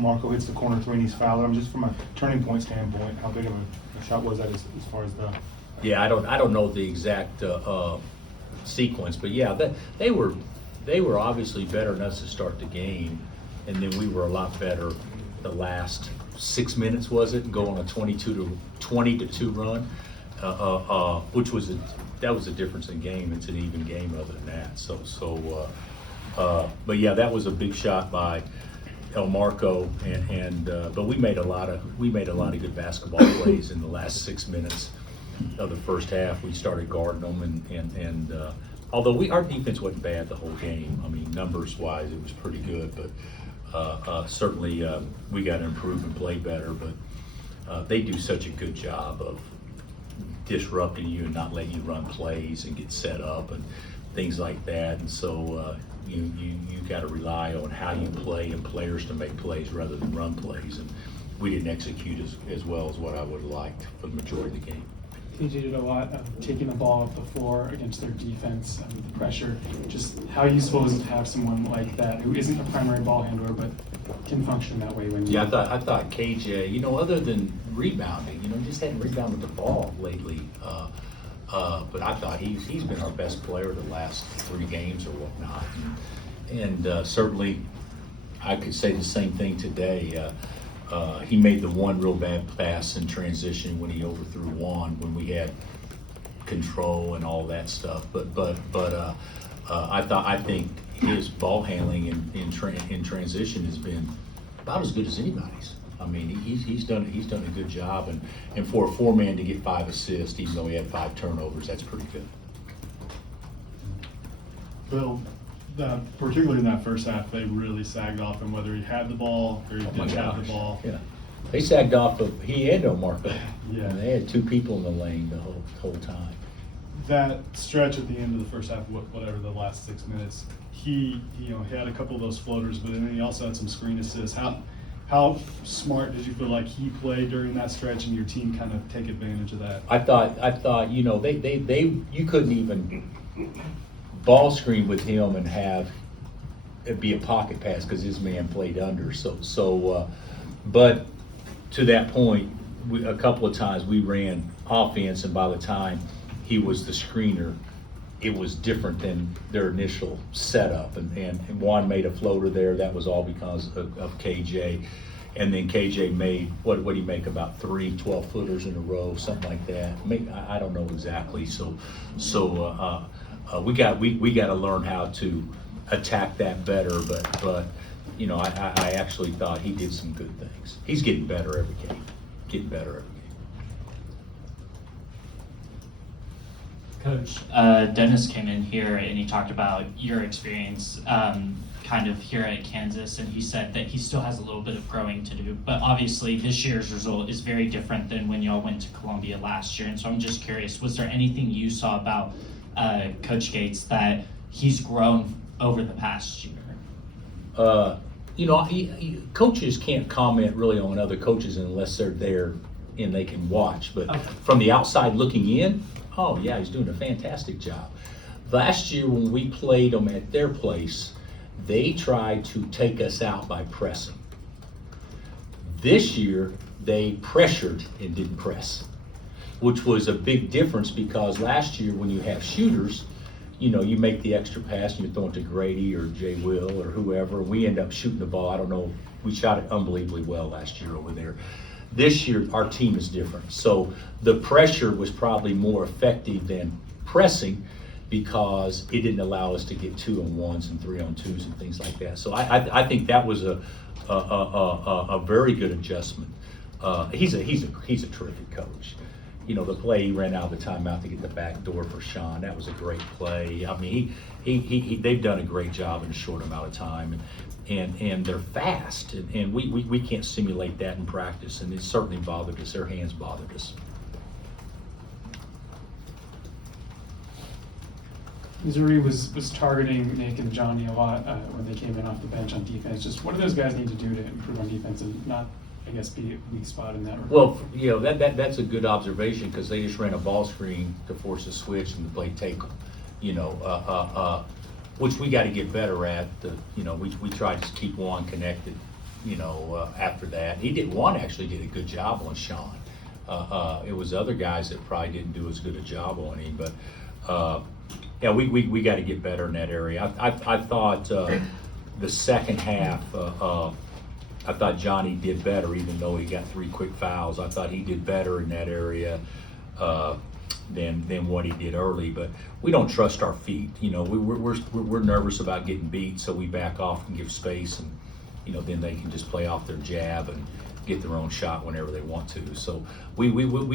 Marco hits the corner three and he's fouled. I'm just from a turning point standpoint, how big of a shot was that as far as the? Yeah, I don't know the exact sequence, but yeah, they were obviously better than us to start the game, and then we were a lot better the last 6 minutes, was it, and go on a 20 to 2 run, which was that was a difference in game. It's an even game other than that. But yeah, that was a big shot by El Marco, but we made a lot of good basketball plays in the last 6 minutes of the first half. We started guarding them, and although our defense wasn't bad the whole game. I mean, numbers wise, it was pretty good, but certainly we got to improve and play better. But they do such a good job of disrupting you and not letting you run plays and get set up and things like that. And so you got to rely on how you play and players to make plays rather than run plays. And we didn't execute as well as what I would have liked for the majority of the game. KJ did a lot of taking the ball off the floor against their defense and the pressure. Just how you supposed to have someone like that who isn't a primary ball handler but can function that way when you. Yeah, I thought KJ, other than rebounding, just hadn't rebounded the ball lately. But I thought he's been our best player the last 3 games or whatnot. And certainly I could say the same thing today. He made the one real bad pass in transition when he overthrew Juan when we had control and all that stuff. But I think his ball handling in transition has been about as good as anybody's. I mean, he's done a good job, and for a 4-man to get 5 assists, even though he had 5 turnovers, that's pretty good. Bill, particularly in that first half, they really sagged off him, whether he had the ball or he didn't have the ball. Yeah, they sagged off of he and Marco. Yeah. And they had 2 people in the lane the whole time. That stretch at the end of the first half, whatever the last 6 minutes, he had a couple of those floaters, but then he also had some screen assists. How smart did you feel like he played during that stretch, and your team kind of take advantage of that? I thought you couldn't even ball screen with him and have it be a pocket pass because his man played under. But to that point, a couple of times we ran offense, and by the time he was the screener, it was different than their initial setup. And Juan made a floater there. That was all because of KJ. And then KJ made, what did he make, about 3 12-footers in a row, something like that. I don't know exactly. So we got to learn how to attack that better. But I actually thought he did some good things. He's getting better every game. Coach, Dennis came in here and he talked about your experience kind of here at Kansas, and he said that he still has a little bit of growing to do, but obviously this year's result is very different than when y'all went to Columbia last year. And so I'm just curious, was there anything you saw about Coach Gates that he's grown over the past year? Coaches can't comment really on other coaches unless they're there and they can watch. But Okay. From the outside looking in, oh yeah, he's doing a fantastic job. Last year when we played them at their place, they tried to take us out by pressing. This year, they pressured and didn't press, which was a big difference because last year when you have shooters, you make the extra pass and you throw it to Grady or Jay Will or whoever. We end up shooting the ball. I don't know. We shot it unbelievably well last year over there. This year, our team is different. So the pressure was probably more effective than pressing because it didn't allow us to get 2-on-1s and 3-on-2s and things like that. So I think that was a very good adjustment. He's a terrific coach. The play he ran out of the timeout to get the back door for Sean, that was a great play. I mean, they've done a great job in a short amount of time, and they're fast, and we can't simulate that in practice, and it certainly bothered us. Their hands bothered us. Missouri was targeting Nick and Johnny a lot when they came in off the bench on defense. Just what do those guys need to do to improve on defense and not, I guess, be a weak spot in that regard? Well, that's a good observation because they just ran a ball screen to force a switch and to play take them, which we got to get better at. We try to keep Juan connected after that. One actually did a good job on Sean. It was other guys that probably didn't do as good a job on him, but, yeah, we got to get better in that area. I thought the second half, I thought Johnny did better, even though he got 3 quick fouls. I thought he did better in that area than what he did early. But we don't trust our feet. We're nervous about getting beat, so we back off and give space, and then they can just play off their jab and get their own shot whenever they want to. So we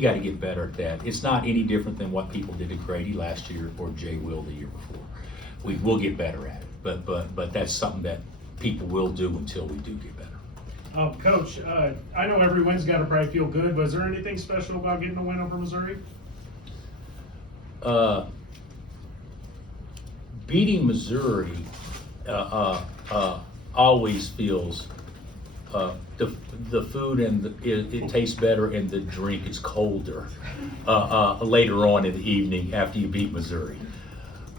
got to get better at that. It's not any different than what people did to Grady last year or Jay Will the year before. We will get better at it, but that's something that people will do until we do get better. Coach, I know every win's got to probably feel good, but is there anything special about getting a win over Missouri? Beating Missouri always feels the food and it tastes better and the drink is colder later on in the evening after you beat Missouri.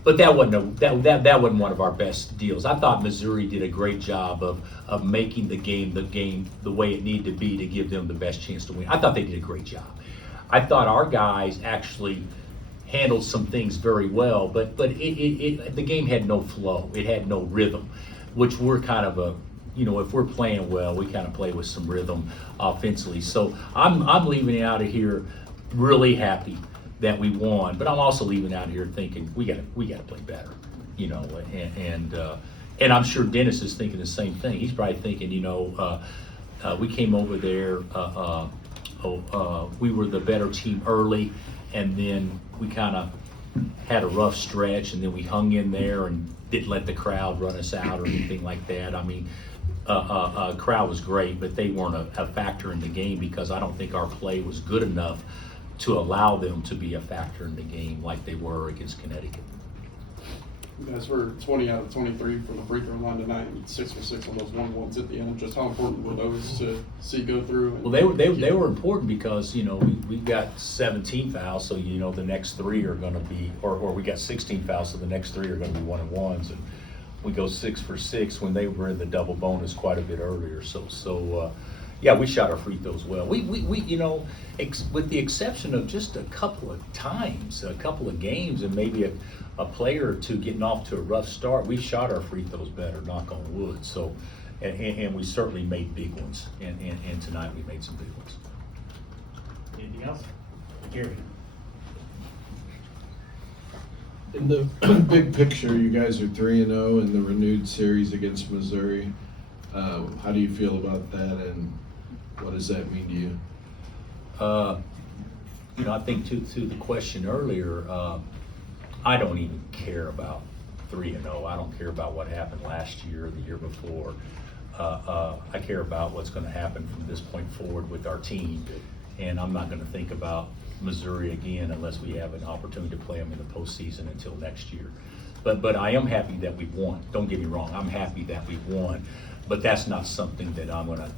But that wasn't one of our best deals. I thought Missouri did a great job of making the game the way it needed to be to give them the best chance to win. I thought they did a great job. I thought our guys actually handled some things very well, but the game had no flow. It had no rhythm, which we're kind of if we're playing well, we kind of play with some rhythm offensively. So I'm leaving out of here really happy that we won, but I'm also leaving out of here thinking we got to play better, and I'm sure Dennis is thinking the same thing. He's probably thinking, we came over there, we were the better team early, and then we kind of had a rough stretch, and then we hung in there and didn't let the crowd run us out or anything like that. I mean, crowd was great, but they weren't a factor in the game because I don't think our play was good enough to allow them to be a factor in the game like they were against Connecticut. You guys were 20 out of 23 from the free throw line tonight, and 6 for 6 on those 1-1s at the end. Just how important were those to see go through? Well, they were important because we've got 17 fouls, so the next 3 are going to be, or we got 16 fouls, so the next 3 are going to be 1-and-1s, and we go 6 for 6 when they were in the double bonus quite a bit earlier. So yeah, we shot our free throws well. We with the exception of just a couple of times, a couple of games, and maybe a player or two getting off to a rough start, we shot our free throws better, knock on wood. So, and we certainly made big ones, and tonight we made some big ones. Anything else? Gary. In the big picture, you guys are 3-0 in the renewed series against Missouri. How do you feel about that, and what does that mean to you? I think to the question earlier, I don't even care about 3-0. I don't care about what happened last year or the year before. I care about what's going to happen from this point forward with our team, and I'm not going to think about Missouri again unless we have an opportunity to play them in the postseason until next year. But I am happy that we won. Don't get me wrong. I'm happy that we won, but that's not something that I'm going to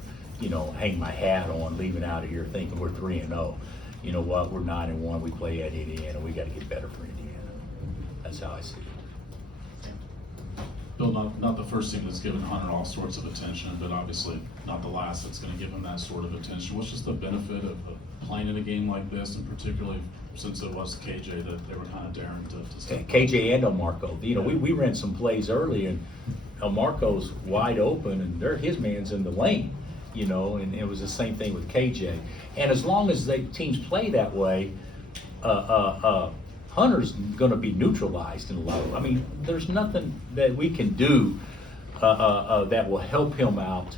hang my hat on, leaving out of here thinking we're 3-0. You know what? We're 9-1. We play at Indiana. We got to get better for Indiana. That's how I see it. Bill, not the first team that's given Hunter all sorts of attention, but obviously not the last that's going to give him that sort of attention. What's just the benefit of playing in a game like this, and particularly since it was KJ that they were kind of daring to step KJ and Elmarco. We ran some plays early, and Elmarco's wide open, and his man's in the lane. And it was the same thing with KJ. And as long as teams play that way, Hunter's going to be neutralized in low. I mean, there's nothing that we can do that will help him out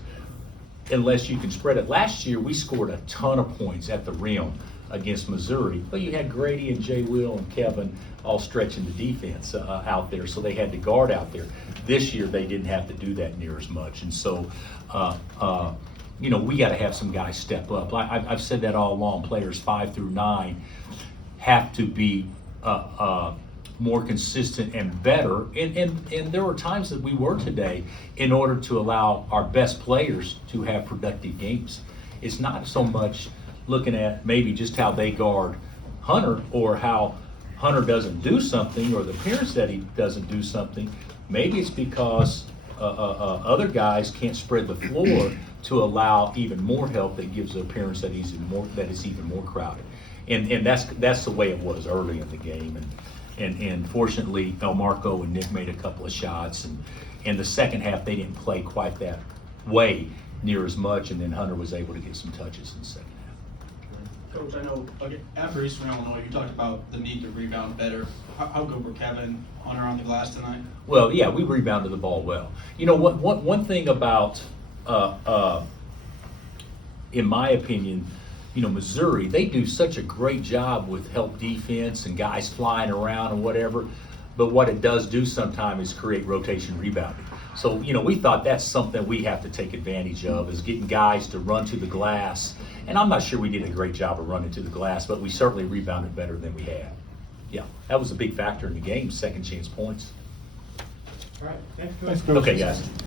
unless you can spread it. Last year, we scored a ton of points at the rim against Missouri, but you had Grady and Jay Will and Kevin all stretching the defense out there, so they had to guard out there. This year, they didn't have to do that near as much, and so we got to have some guys step up. I've said that all along. Players 5 through 9 have to be more consistent and better. And there were times that we were today in order to allow our best players to have productive games. It's not so much looking at maybe just how they guard Hunter or how Hunter doesn't do something or the appearance that he doesn't do something. Maybe it's because other guys can't spread the floor to allow even more help that gives the appearance that it's even more crowded. And that's the way it was early in the game. And fortunately, Marco and Nick made a couple of shots, and the second half, they didn't play quite that way near as much, and then Hunter was able to get some touches in the second half. Coach, I know after Eastern Illinois, you talked about the need to rebound better. How good were Kevin, Hunter on the glass tonight? Well, yeah, we rebounded the ball well. You know, one thing about, in my opinion, you know, Missouri, they do such a great job with help defense and guys flying around and whatever, but what it does do sometimes is create rotation rebounding. So, you know, we thought that's something we have to take advantage of, is getting guys to run to the glass. And I'm not sure we did a great job of running to the glass, but we certainly rebounded better than we had. Yeah, that was a big factor in the game, second chance points. All right, thanks, Coach. Thanks, Coach. Okay, guys.